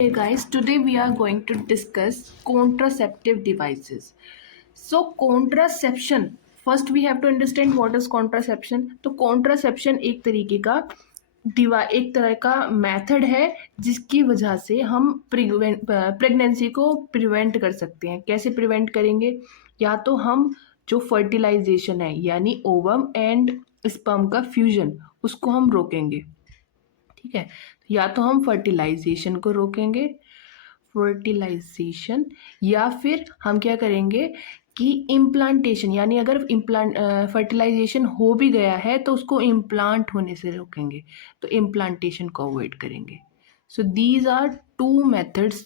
Hey guys, today we are going to discuss contraceptive devices. So contraception, first we have to understand what is contraception. तो contraception एक तरह का method है जिसकी वजह से हम प्रेगनेंसी को प्रिवेंट कर सकते हैं। कैसे प्रिवेंट करेंगे? या तो हम जो फर्टिलाइजेशन है यानी ओवम एंड स्पर्म का फ्यूजन उसको हम रोकेंगे। ठीक है, या तो हम फर्टिलाइजेशन को रोकेंगे, फर्टिलाइजेशन, या फिर हम क्या करेंगे कि इम्प्लांटेशन, यानी अगर फर्टिलाइजेशन हो भी गया है तो उसको इम्प्लांट होने से रोकेंगे, तो इम्प्लांटेशन को अवॉइड करेंगे। So these are two methods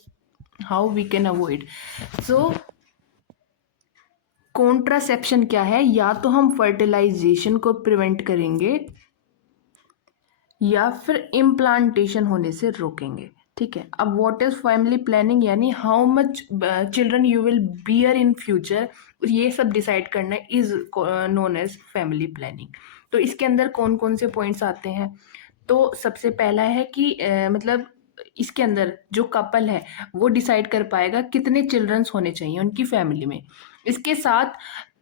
how we can avoid. So contraception क्या है? या तो हम फर्टिलाइजेशन को प्रिवेंट करेंगे या फिर इम्प्लांटेशन होने से रोकेंगे। ठीक है, अब व्हाट इज फैमिली प्लानिंग, यानी how much children you will bear in future, ये सब डिसाइड करना is known as family planning. तो इसके अंदर कौन कौन से पॉइंट्स आते हैं? तो सबसे पहला है कि मतलब इसके अंदर जो कपल है वो डिसाइड कर पाएगा कितने चिल्ड्रंस होने चाहिए उनकी फैमिली में। इसके साथ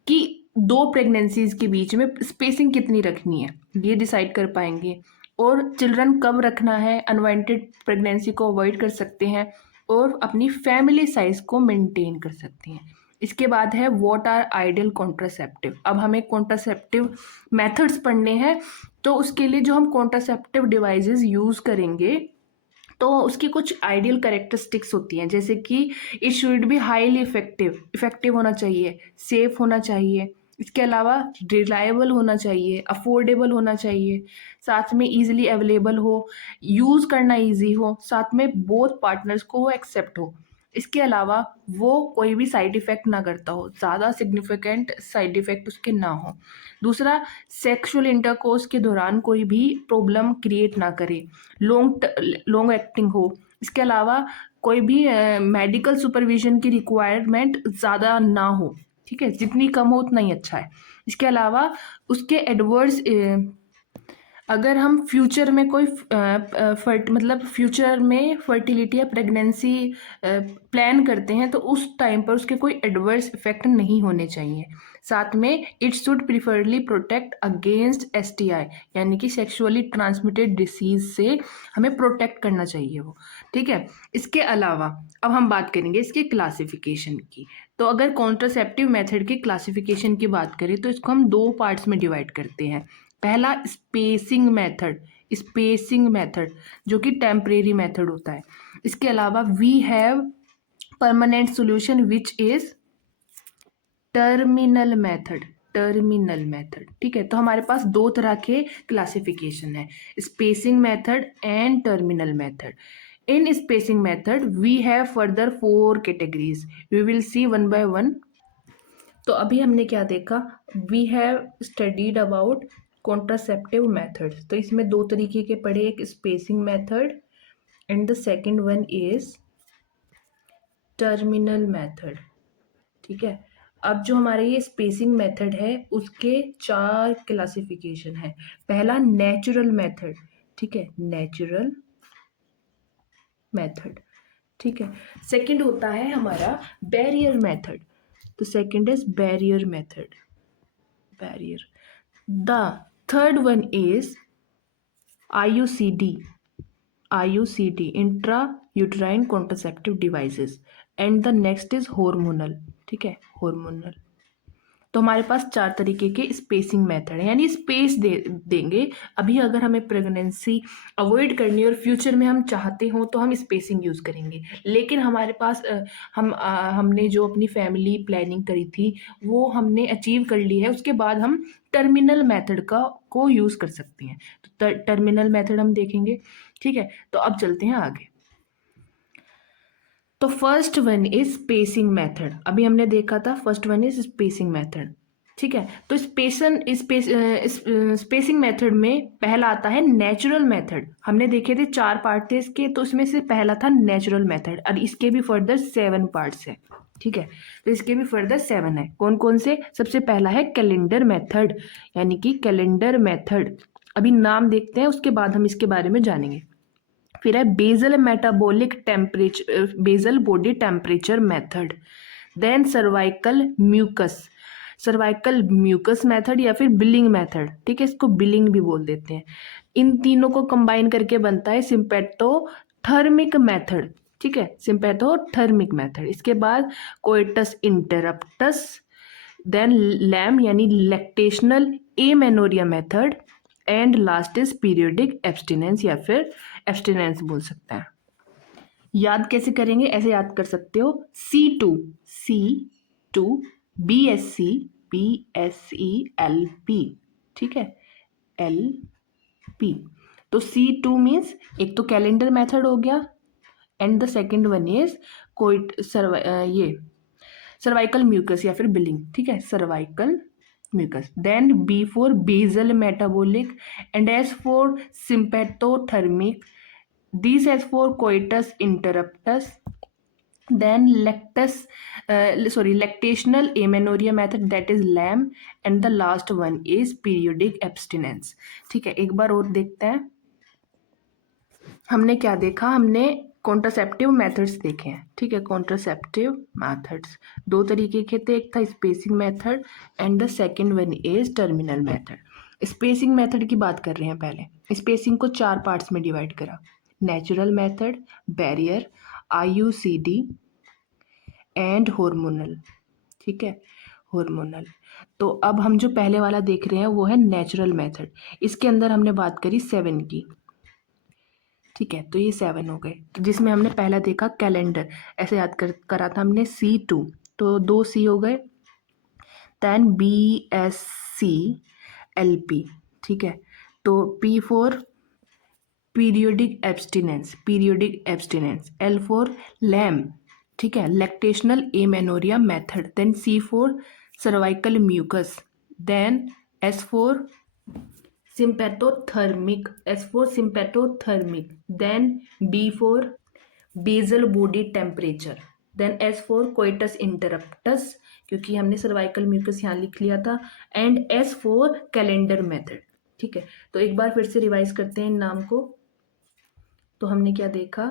कि दो प्रेगनेंसीज के बीच में स्पेसिंग कितनी रखनी है ये डिसाइड कर पाएंगे, और चिल्ड्रन कब रखना है, अनवांटेड प्रेगनेंसी को अवॉइड कर सकते हैं और अपनी फैमिली साइज को मेंटेन कर सकते हैं। इसके बाद है व्हाट आर आइडियल कॉन्ट्रासेप्टिव। अब हमें कॉन्ट्रासेप्टिव मेथड्स पढ़ने हैं, तो उसके लिए जो हम कॉन्ट्रासेप्टिव डिवाइसेस यूज़ करेंगे तो उसकी कुछ आइडियल कैरेक्टरिस्टिक्स होती हैं, जैसे कि it should be highly effective होना चाहिए, सेफ होना चाहिए, इसके अलावा रिलायबल होना चाहिए, अफोर्डेबल होना चाहिए, साथ में इजीली अवेलेबल हो, यूज़ करना इजी हो, साथ में बोथ पार्टनर्स को वो एक्सेप्ट हो। इसके अलावा वो कोई भी साइड इफ़ेक्ट ना करता हो, ज़्यादा सिग्निफिकेंट साइड इफ़ेक्ट उसके ना हो। दूसरा, सेक्सुअल इंटरकोर्स के दौरान कोई भी प्रॉब्लम क्रिएट ना करे, लॉन्ग एक्टिंग हो। इसके अलावा कोई भी मेडिकल सुपरविजन की रिक्वायरमेंट ज़्यादा ना हो। ठीक है, जितनी कम हो उतना ही अच्छा है। इसके अलावा उसके एडवर्स अगर हम फ्यूचर में कोई मतलब फ्यूचर में फर्टिलिटी या प्रेगनेंसी प्लान करते हैं तो उस टाइम पर उसके कोई एडवर्स इफेक्ट नहीं होने चाहिए। साथ में it should preferably protect against STI, यानी कि सेक्सुअली ट्रांसमिटेड डिसीज से हमें प्रोटेक्ट करना चाहिए वो। ठीक है, इसके अलावा अब हम बात करेंगे इसके क्लासिफिकेशन की। तो अगर कॉन्ट्रासेप्टिव मेथड की क्लासिफिकेशन की बात करें तो इसको हम दो पार्ट्स में डिवाइड करते हैं। पहला स्पेसिंग मेथड जो कि टेम्परेरी मेथड होता है। इसके अलावा we have permanent solution which is terminal method. ठीक है, तो हमारे पास दो तरह के क्लासिफिकेशन है, spacing method and terminal method. In spacing method we have further 4 categories, we will see one by one. तो अभी हमने क्या देखा, we have studied about contraceptive methods. तो इसमें दो तरीके के पढ़े, एक spacing method and the second one is terminal method. ठीक है, अब जो हमारे ये स्पेसिंग मेथड है उसके 4 क्लासिफिकेशन है। पहला नेचुरल मेथड। ठीक है, नेचुरल मेथड। ठीक है, सेकंड होता है हमारा बैरियर मेथड। तो second is barrier method, barrier. The third one is IUCD, intra uterine contraceptive devices, and the next is hormonal. ठीक है, हॉर्मोनल। तो हमारे पास 4 तरीके के स्पेसिंग मेथड है, यानी स्पेस देंगे। अभी अगर हमें प्रेगनेंसी अवॉइड करनी है और फ्यूचर में हम चाहते हो तो हम स्पेसिंग यूज़ करेंगे, लेकिन हमारे पास हमने जो अपनी फैमिली प्लानिंग करी थी वो हमने अचीव कर ली है, उसके बाद हम टर्मिनल मेथड को यूज़ कर सकते हैं। तो टर्मिनल मेथड हम देखेंगे। ठीक है, तो अब चलते हैं आगे। तो first one is spacing method, अभी हमने देखा था first one is spacing method. ठीक है, तो स्पेसिंग मेथड में पहला आता है नेचुरल मेथड। हमने देखे थे 4 पार्ट थे इसके, तो इसमें से पहला था नेचुरल मेथड, और इसके भी फर्दर 7 पार्ट्स है। ठीक है, तो इसके भी फर्दर 7 है। कौन कौन से? सबसे पहला है कैलेंडर मेथड, यानी कि कैलेंडर मेथड। अभी नाम देखते हैं, उसके बाद हम इसके बारे में जानेंगे। फिर है basal metabolic temperature, basal body temperature method, then cervical mucus method या फिर बिलिंग मेथड, ठीक है, इसको बिलिंग भी बोल देते हैं। इन तीनों को कंबाइन करके बनता है सिम्पेथोथर्मिक मेथड, ठीक है, सिम्पेथोथर्मिक मेथड। इसके बाद कोइटस इंटरप्टस, देन लैम यानी lactational amenorrhoea method, and last is periodic abstinence या फिर एब्सटिनेंस बोल सकते हैं। याद कैसे करेंगे, ऐसे याद कर सकते हो, C2 BSc LP, ठीक है, LP। तो C2 मीन्स एक तो कैलेंडर मेथड हो गया, and the second one is ये सर्वाइकल म्यूकस या फिर बिलिंग, ठीक है, cervical mucus. Then B4 basal metabolic, and S4 sympathothermic, this S4 coitus interruptus, then lactational amenorrhea method, that is LAM, and the last one is periodic abstinence, ठीक है। एक बार और देखते हैं, हमने क्या देखा, हमने कॉन्ट्रासेप्टिव मेथड्स देखे हैं, ठीक है, कॉन्ट्रासेप्टिव मेथड्स दो तरीके के थे, एक था spacing method and the second one is terminal method. Spacing method की बात कर रहे हैं पहले। स्पेसिंग को 4 पार्ट्स में डिवाइड करा, natural method, barrier, IUCD and hormonal, ठीक है, हॉर्मोनल। तो अब हम जो पहले वाला देख रहे हैं वो है नेचुरल मेथड। इसके अंदर हमने बात करी 7 की, ठीक है, तो ये 7 हो गए, जिसमें हमने पहला देखा कैलेंडर, ऐसे याद करा था हमने C2, तो 2 C हो गए, देन BSc LP, ठीक है, तो P4 periodic abstinence, L4 LAM, ठीक है, lactational amenorrhoea method, then C4 cervical mucus, then S4 sympathothermic, then B4 basal body temperature, then S4 coitus interruptus, क्योंकि हमने सर्वाइकल म्यूकस यहाँ लिख लिया था, एंड S4 कैलेंडर मेथड, ठीक है। तो एक बार फिर से रिवाइज करते हैं इन नाम को। तो हमने क्या देखा,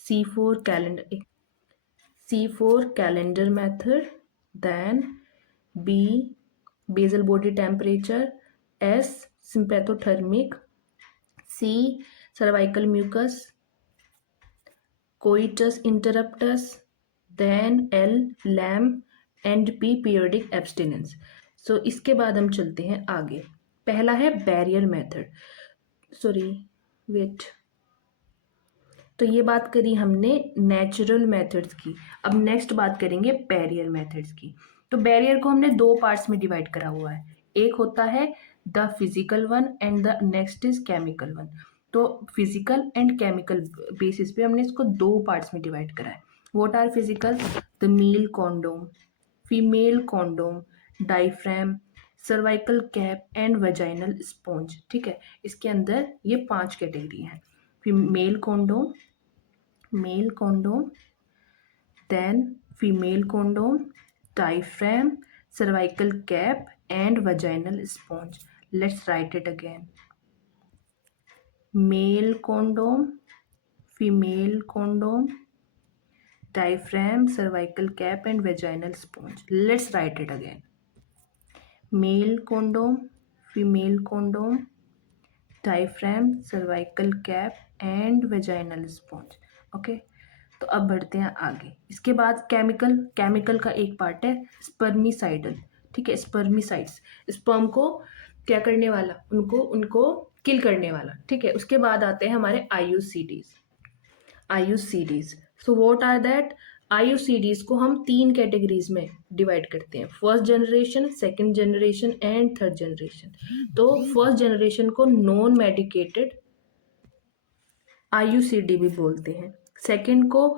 C4 calendar method, then B basal body temperature, S sympathothermic, C cervical mucus, coitus interruptus, then L LAM, and P periodic abstinence. So इसके बाद हम चलते हैं आगे। पहला है बैरियर मेथड, तो ये बात करी हमने नेचुरल मेथड्स की। अब नेक्स्ट बात करेंगे बैरियर मेथड्स की। तो बैरियर को हमने 2 पार्ट्स में डिवाइड करा हुआ है, एक होता है the physical one and the next is chemical one. तो फिजिकल एंड केमिकल बेसिस पे हमने इसको 2 पार्ट्स में डिवाइड करा है। What are physical, the male condom, female condom, diaphragm, cervical cap and vaginal sponge, ठीक है। इसके अंदर ये 5 कैटेगरी हैं, male condom, then female condom, diaphragm, cervical cap and vaginal sponge. Let's write it again. Male condom, female condom, diaphragm, cervical cap and vaginal sponge. Let's write it again. Male condom, female condom, diaphragm, cervical cap and vaginal sponge. Okay, तो अब बढ़ते हैं आगे। इसके बाद chemical का एक part है स्पर्मिसाइडल, ठीक है, स्पर्मिसाइड्स, स्पर्म को क्या करने वाला, उनको किल करने वाला, ठीक है। उसके बाद आते हैं हमारे आईयूसीडीज। सो व्हाट आर दैट, आईयूसीडीज को हम 3 कैटेगरीज में डिवाइड करते हैं, first generation, second generation and third generation. तो फर्स्ट जनरेशन को नॉन मेडिकेटेड आईयूसीडी भी बोलते हैं, सेकंड को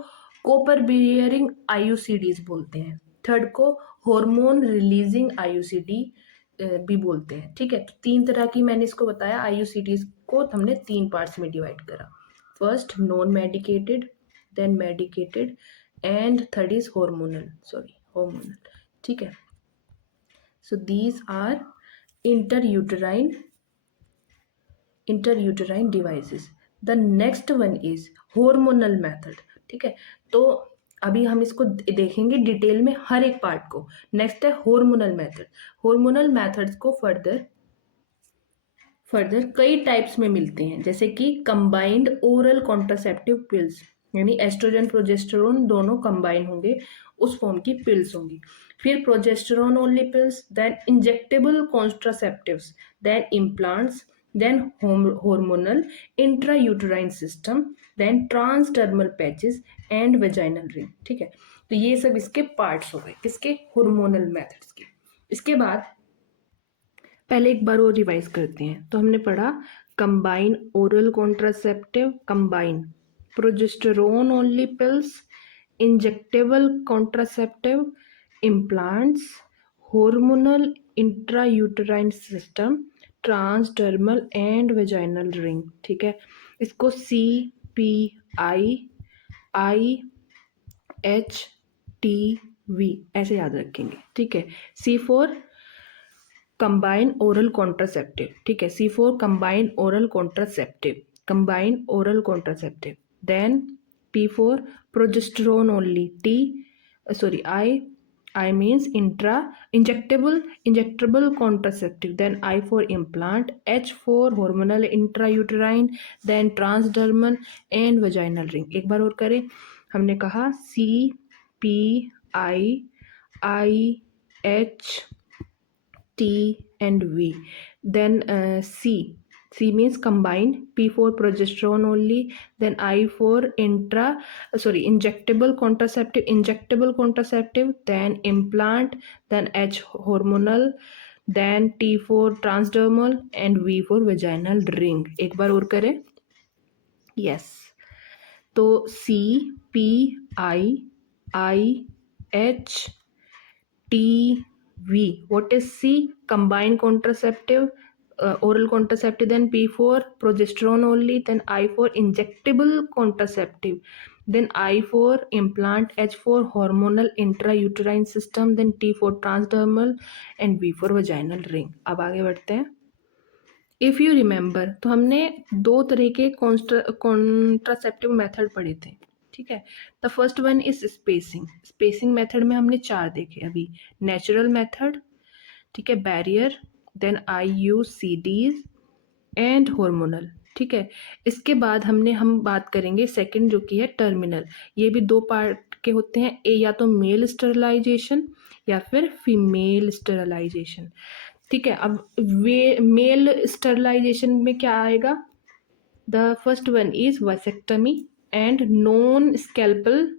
कॉपर बियरिंग आईयूसीडीज बोलते हैं, थर्ड को हार्मोन रिलीजिंग आईयूसीडी भी बोलते हैं, ठीक है। तो 3 तरह की मैंने इसको बताया, आईयूसीडीज को हमने 3 पार्ट्स में डिवाइड करा, first non medicated, then medicated and third is hormonal, ठीक है। So these are intrauterine devices. The next one is hormonal method, ठीक है। तो अभी हम इसको देखेंगे डिटेल में हर एक पार्ट को। नेक्स्ट है हॉर्मोनल मेथड। हॉर्मोनल मेथड्स को फर्दर कई टाइप्स में मिलते हैं, जैसे कि कंबाइंड ओरल कॉन्ट्रासेप्टिव पिल्स, यानी एस्ट्रोजन प्रोजेस्टेरोन दोनों कंबाइन होंगे, उस फॉर्म की पिल्स होंगी। फिर progesterone only pills, then injectable contraceptives, then implants, then hormonal intrauterine system, then transdermal patches and vaginal ring, ठीक है। तो ये सब इसके पार्ट्स हो गए, किसके, हार्मोनल मेथड्स के। इसके बाद पहले एक बार और रिवाइज करते हैं। तो हमने पढ़ा combine oral contraceptive, combine progesterone only pills, injectable contraceptive, implants, hormonal intrauterine system, transdermal and vaginal ring, ठीक है। इसको CPIIHTV ऐसे याद रखेंगे, ठीक है। C4 कंबाइन ओरल कॉन्ट्रासेप्टिव, ठीक है। C4 combine oral contraceptive, combine oral contraceptive. Then P4 progesterone only, I means injectable contraceptive, then I for implant, H for hormonal intrauterine, then transdermal and vaginal ring। एक बार और करें, हमने कहा CPIIHTV, then C means combined, P4 progesterone only, then I for injectable contraceptive, then implant, then H hormonal, then T for transdermal and V for vaginal ring। एक बार और करें, yes। तो CPIIHTV, what is C? Combined contraceptive, oral contraceptive, then P for progesterone only, then I for injectable contraceptive, then I for implant, H for hormonal intrauterine system, then T for transdermal and V for vaginal ring। अब आगे बढ़ते हैं। If you remember, तो हमने दो तरह के contraceptive method पढ़े थे, ठीक है। The first one is spacing method में हमने 4 देखे अभी। नेचुरल मेथड, ठीक है, barrier, then IUCDs and hormonal, ठीक है। इसके बाद हम बात करेंगे सेकंड, जो कि है टर्मिनल। ये भी 2 पार्ट के होते हैं, या तो मेल स्टरलाइजेशन या फिर फीमेल स्टरलाइजेशन, ठीक है। अब वे मेल स्टरलाइजेशन में क्या आएगा, the first one is vasectomy and non scalpel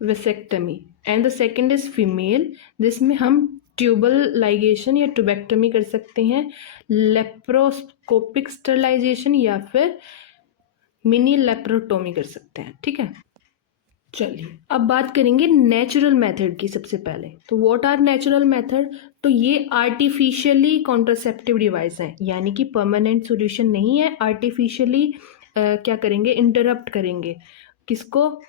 vasectomy, and the second is female, जिसमें हम ट्यूबल लाइगेशन या ट्यूबेक्टमी कर सकते हैं, लेप्रोस्कोपिक स्टरलाइजेशन या फिर मिनी लेप्रोटोमी कर सकते हैं, ठीक है। चलिए अब बात करेंगे नेचुरल मेथड की सबसे पहले। तो व्हाट आर नेचुरल मेथड? तो ये आर्टिफिशियली कॉन्ट्रासेप्टिव डिवाइस हैं, यानी कि परमानेंट सॉल्यूशन नहीं है, आर्टिफिशियली क्या करेंगे, इंटरप्ट करेंगे किसको,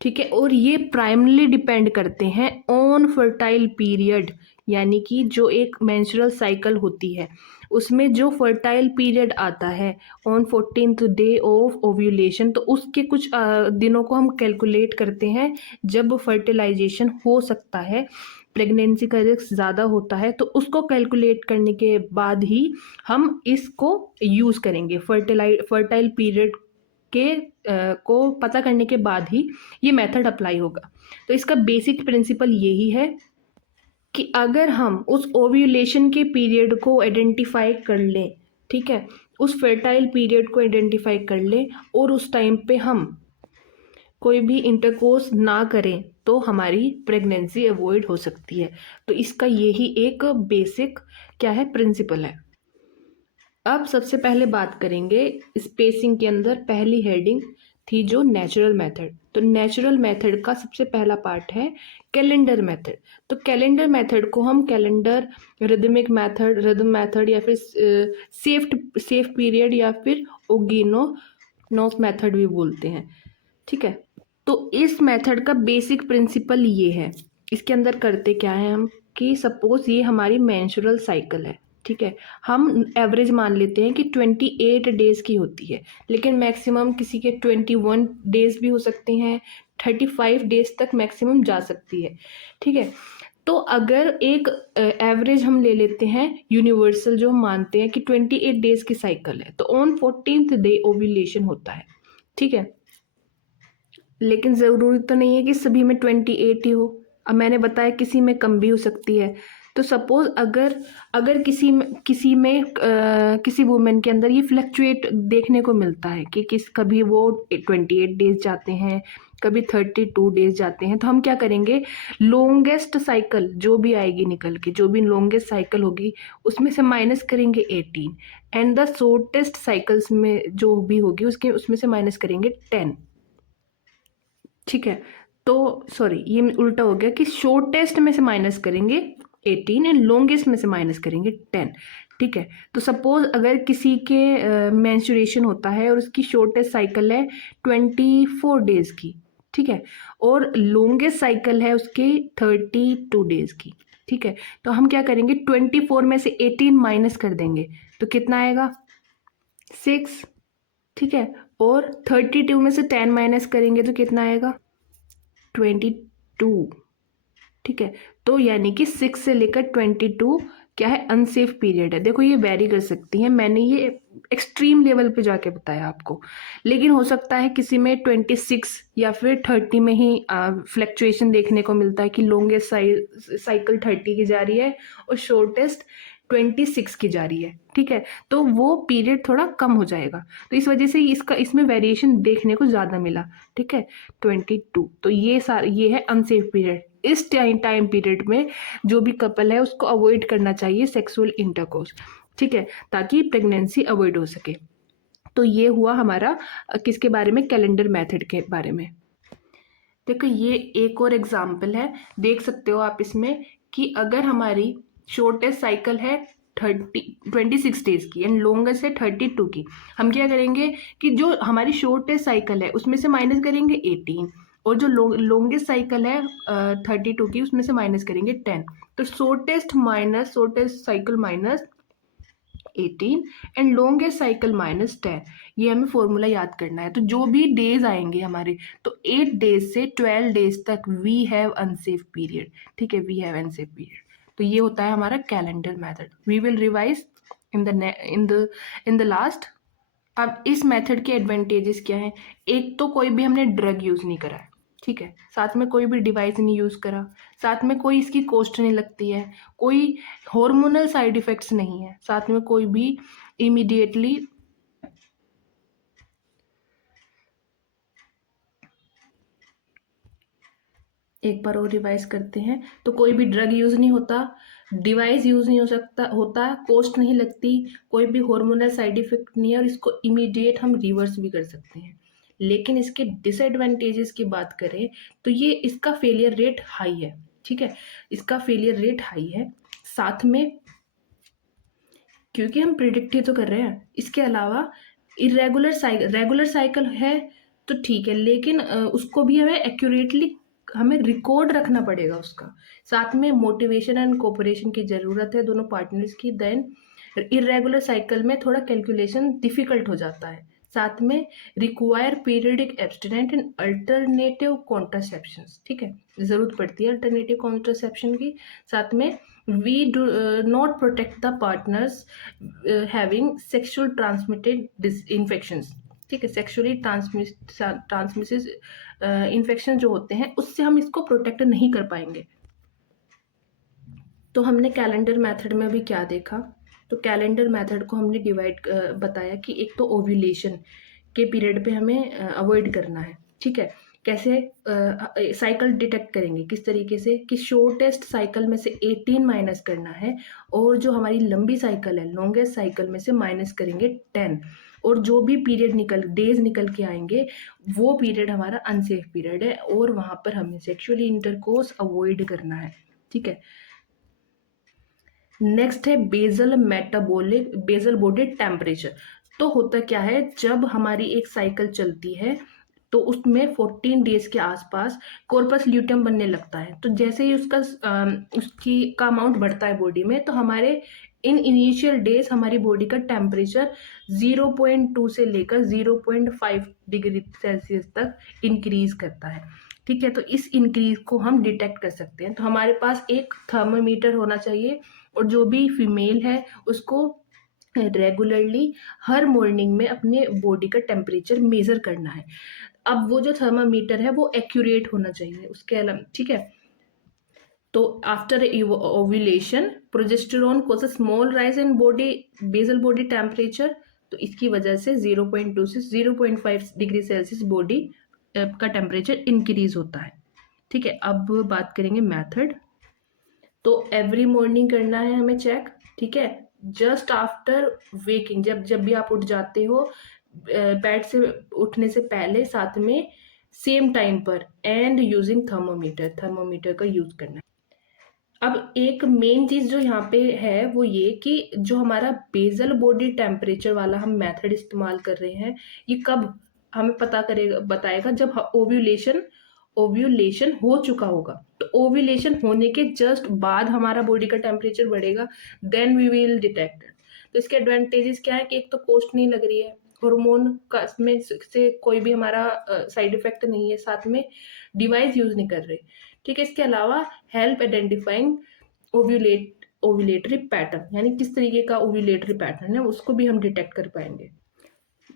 ठीक है। और ये प्राइमरली डिपेंड करते हैं ऑन फर्टाइल पीरियड, यानी कि जो एक मेंस्ट्रुअल साइकिल होती है उसमें जो फर्टाइल पीरियड आता है on 14th day of ovulation, तो उसके कुछ दिनों को हम कैलकुलेट करते हैं जब फर्टिलाइजेशन हो सकता है, प्रेगनेंसी का रिस्क ज़्यादा होता है, तो उसको कैलकुलेट करने के बाद ही हम इसको यूज़ करेंगे। फर्टाइल पीरियड के को पता करने के बाद ही ये मेथड अप्लाई होगा। तो इसका बेसिक प्रिंसिपल यही है कि अगर हम उस ओव्यूलेशन के पीरियड को आइडेंटिफाई कर लें, ठीक है, उस फर्टाइल पीरियड को आइडेंटिफाई कर लें और उस टाइम पे हम कोई भी इंटरकोर्स ना करें तो हमारी प्रेगनेंसी अवॉइड हो सकती है। तो इसका यही एक बेसिक क्या है, प्रिंसिपल है। अब सबसे पहले बात करेंगे स्पेसिंग के अंदर, पहली हेडिंग थी जो नेचुरल मेथड। तो नेचुरल मेथड का सबसे पहला पार्ट है कैलेंडर मेथड। तो कैलेंडर मेथड को हम कैलेंडर, रिदमिक मेथड या फिर सेफ पीरियड या फिर ओगिनोस मेथड भी बोलते हैं, ठीक है। तो इस मेथड का बेसिक प्रिंसिपल ये है, इसके अंदर करते क्या है हम कि सपोज ये हमारी मेंस्ट्रुअल साइकिल है, ठीक है, हम एवरेज मान लेते हैं कि 28 डेज़ की होती है, लेकिन मैक्सिमम किसी के 21 डेज़ भी हो सकते हैं, 35 डेज़ तक मैक्सिमम जा सकती है। ठीक है, तो अगर एक एवरेज हम ले लेते हैं यूनिवर्सल, जो हम मानते हैं कि 28 डेज़ की साइकिल है, तो ऑन 14th डे ओव्यूलेशन होता है। ठीक है, लेकिन ज़रूरी तो नहीं है कि सभी में 28 ही हो। अब मैंने बताया किसी में कम भी हो सकती है। तो सपोज़ अगर अगर किसी वुमेन के अंदर ये फ्लक्चुएट देखने को मिलता है कि कभी वो 28 डेज़ जाते हैं, कभी 32 डेज़ जाते हैं, तो हम क्या करेंगे, लॉन्गेस्ट साइकिल जो भी आएगी निकल के, जो भी लॉन्गेस्ट साइकिल होगी उसमें से माइनस करेंगे 18 एंड द शॉर्टेस्ट साइकिल्स में जो भी होगी उसमें से माइनस करेंगे 10। ठीक है, तो सॉरी ये उल्टा हो गया कि शॉर्टेस्ट में से माइनस करेंगे 18 एंड लॉन्गेस्ट में से माइनस करेंगे 10। ठीक है, तो सपोज अगर किसी के मेंस्ट्रुएशन होता है और उसकी शॉर्टेस्ट साइकिल है 24 डेज़ की, ठीक है, और लॉन्गेस्ट साइकिल है उसकी 32 डेज़ की। ठीक है, तो हम क्या करेंगे, 24 में से 18 माइनस कर देंगे, तो कितना आएगा, 6। ठीक है, और 32 में से 10 माइनस करेंगे तो कितना आएगा, 22। ठीक है, तो यानी कि 6 से लेकर 22 क्या है, अनसेफ पीरियड है। देखो ये वेरी कर सकती हैं, मैंने ये एक्सट्रीम लेवल पे जाके बताया आपको, लेकिन हो सकता है किसी में 26 या फिर 30 में ही फ्लक्चुएशन देखने को मिलता है कि लॉन्गेस्ट साइकिल 30 की जा रही है और शॉर्टेस्ट 26 की जा रही है। ठीक है, तो वो पीरियड थोड़ा कम हो जाएगा, तो इस वजह से इसमें वेरिएशन देखने को ज़्यादा मिला। ठीक है, 22, तो ये है अनसेफ पीरियड। इस टाइम पीरियड में जो भी कपल है उसको अवॉइड करना चाहिए सेक्सुअल इंटरकोर्स। ठीक है, ताकि प्रेगनेंसी अवॉइड हो सके। तो ये हुआ हमारा किसके बारे में, कैलेंडर मेथड के बारे में। देखो ये एक और एग्जाम्पल है, देख सकते हो आप इसमें कि अगर हमारी शॉर्टेस्ट साइकिल है 26 डेज की एंड लॉन्गेस्ट है 32 की, हम क्या करेंगे कि जो हमारी शॉर्टेस्ट साइकिल है उसमें से माइनस करेंगे 18 और जो लॉन्गेस्ट साइकिल है 32 की उसमें से माइनस करेंगे 10। तो shortest cycle minus 18 and longest cycle minus 10, ये हमें फॉर्मूला याद करना है। तो जो भी डेज आएंगे हमारे, तो 8 डेज से 12 डेज तक वी हैव अनसेफ पीरियड। ठीक है, वी हैव अनसेफ पीरियड, तो ये होता है हमारा calendar method. We will revise in the last. अब इस मेथड के एडवांटेजेस क्या हैं, एक तो कोई भी हमने ड्रग यूज़ नहीं करा है। ठीक है, साथ में कोई भी डिवाइस नहीं यूज़ करा, साथ में कोई इसकी कॉस्ट नहीं लगती है, कोई हार्मोनल साइड इफ़ेक्ट्स नहीं है, साथ में कोई भी इमीडिएटली एक बार और रिवाइज करते हैं, तो कोई भी ड्रग यूज़ नहीं होता, डिवाइस यूज़ नहीं होता, कॉस्ट नहीं लगती, कोई भी हार्मोनल साइड इफेक्ट नहीं है और इसको इमीडिएट हम रिवर्स भी कर सकते हैं। लेकिन इसके डिसएडवांटेजेस की बात करें तो ये इसका फेलियर रेट हाई है। ठीक है, इसका फेलियर रेट हाई है, साथ में क्योंकि हम प्रिडिक्ट ही तो कर रहे हैं। इसके अलावा रेगुलर साइकिल है तो ठीक है, लेकिन उसको भी हमें एक्यूरेटली हमें रिकॉर्ड रखना पड़ेगा उसका। साथ में मोटिवेशन एंड कोऑपरेशन की ज़रूरत है दोनों पार्टनर्स की। देन इरेगुलर साइकिल में थोड़ा कैलकुलेशन डिफ़िकल्ट हो जाता है। साथ में रिक्वायर पीरियडिक एब्स्टिनेंट एंड अल्टरनेटिव कॉन्ट्रासेप्शंस। ठीक है, ज़रूरत पड़ती है अल्टरनेटिव कॉन्ट्रासेप्शन की। साथ में we do not protect the partners having sexual transmitted infections। ठीक है, सेक्सुअली ट्रांसमिसिस इन्फेक्शन जो होते हैं उससे हम इसको प्रोटेक्ट नहीं कर पाएंगे। तो हमने कैलेंडर मेथड में अभी क्या देखा, तो कैलेंडर मेथड को हमने बताया कि एक तो ओव्यूलेशन के पीरियड पे हमें अवॉइड करना है। ठीक है, कैसे साइकिल डिटेक्ट करेंगे, किस तरीके से कि शॉर्टेस्ट साइकिल में से 18 माइनस करना है और जो हमारी लंबी साइकिल है लॉन्गेस्ट साइकिल में से माइनस करेंगे 10, और जो भी डेज निकल के आएंगे वो पीरियड हमारा अनसेफ पीरियड है और वहाँ पर हमें सेक्सुअली इंटरकोर्स अवॉइड करना है। ठीक है, नेक्स्ट है बेजल बॉडी टेम्परेचर। तो होता क्या है, जब हमारी एक साइकिल चलती है तो उसमें 14 डेज के आसपास कॉर्पस ल्यूटियम बनने लगता है। तो जैसे ही उसकी का अमाउंट बढ़ता है बॉडी में, तो हमारे इन इनिशियल डेज हमारी बॉडी का टेम्परेचर 0.2 से लेकर 0.5 डिग्री सेल्सियस तक इंक्रीज करता है। ठीक है, तो इस इंक्रीज को हम डिटेक्ट कर सकते हैं। तो हमारे पास एक थर्मामीटर होना चाहिए और जो भी फीमेल है उसको रेगुलरली हर मॉर्निंग में अपने बॉडी का टेम्परेचर मेजर करना है। अब वो जो थर्मामीटर है वो एक्यूरेट होना चाहिए उसके अलावा। ठीक है, तो after ovulation progesterone causes small rise in body basal body temperature. तो इसकी वजह से 0.2 से 0.5 डिग्री सेल्सियस बॉडी का टेम्परेचर इंक्रीज होता है। ठीक है, अब बात करेंगे मेथड। तो एवरी मॉर्निंग करना है हमें चेक। ठीक है, जस्ट आफ्टर वेकिंग, जब जब भी आप उठ जाते हो बेड से उठने से पहले, साथ में सेम टाइम पर, एंड यूजिंग थर्मोमीटर, थर्मोमीटर का यूज करना है। अब एक मेन चीज जो यहाँ पे है वो ये कि जो हमारा बेसल बॉडी टेम्परेचर वाला हम मेथड इस्तेमाल कर रहे हैं, ये कब हमें पता करेगा, बताएगा जब ओव्यूलेशन ओव्यूलेशन हो चुका होगा। तो ओव्यूलेशन होने के जस्ट बाद हमारा बॉडी का टेम्परेचर बढ़ेगा, देन वी विल डिटेक्ट। तो इसके एडवांटेजेस क्या है कि एक तो कॉस्ट नहीं लग रही है, हार्मोन का में से कोई भी हमारा साइड इफेक्ट नहीं है, साथ में डिवाइस यूज नहीं कर रहे। ठीक है, इसके अलावा हेल्प आइडेंटिफाइंग ओव्यूलेटरी पैटर्न, यानी किस तरीके का ओव्यूलेटरी पैटर्न है उसको भी हम डिटेक्ट कर पाएंगे।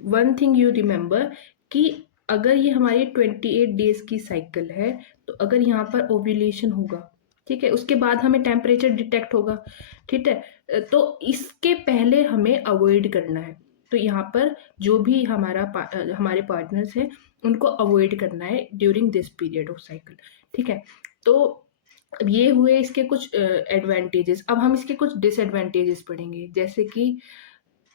वन थिंग यू रिमेंबर कि अगर ये हमारी 28 डेज की साइकिल है, तो अगर यहाँ पर ओव्यूलेशन होगा, ठीक है, उसके बाद हमें टेम्परेचर डिटेक्ट होगा। ठीक है, तो इसके पहले हमें अवॉइड करना है। तो यहाँ पर जो भी हमारे पार्टनर्स हैं उनको अवॉइड करना है during this period of cycle. ठीक है, तो अब ये हुए इसके कुछ एडवांटेजेस। अब हम इसके कुछ डिसएडवांटेजेस पढ़ेंगे, जैसे कि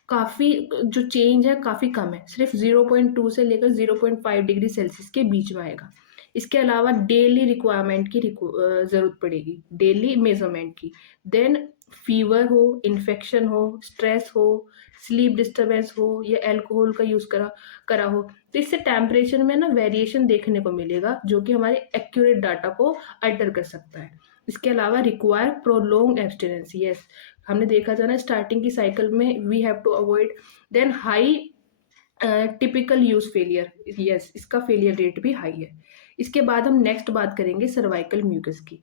काफ़ी जो चेंज है काफ़ी कम है, सिर्फ 0.2 से लेकर 0.5 डिग्री सेल्सियस के बीच में आएगा। इसके अलावा डेली रिक्वायरमेंट की ज़रूरत पड़ेगी, डेली मेजरमेंट की। देन फीवर हो, इन्फेक्शन हो, स्ट्रेस हो, स्लीप डिस्टर्बेंस हो, या अल्कोहल का यूज़ करा हो, तो इससे टेम्परेचर में ना वेरिएशन देखने को मिलेगा, जो कि हमारे एक्यूरेट डाटा को अल्टर कर सकता है। इसके अलावा रिक्वायर प्रोलोंग एब्सटिनेंस, यस, हमने देखा था ना स्टार्टिंग की साइकिल में, we have to avoid. Then high typical use failure, yes, इसका फेलियर रेट भी हाई है। इसके बाद हम नेक्स्ट बात करेंगे सर्वाइकल म्यूकस की।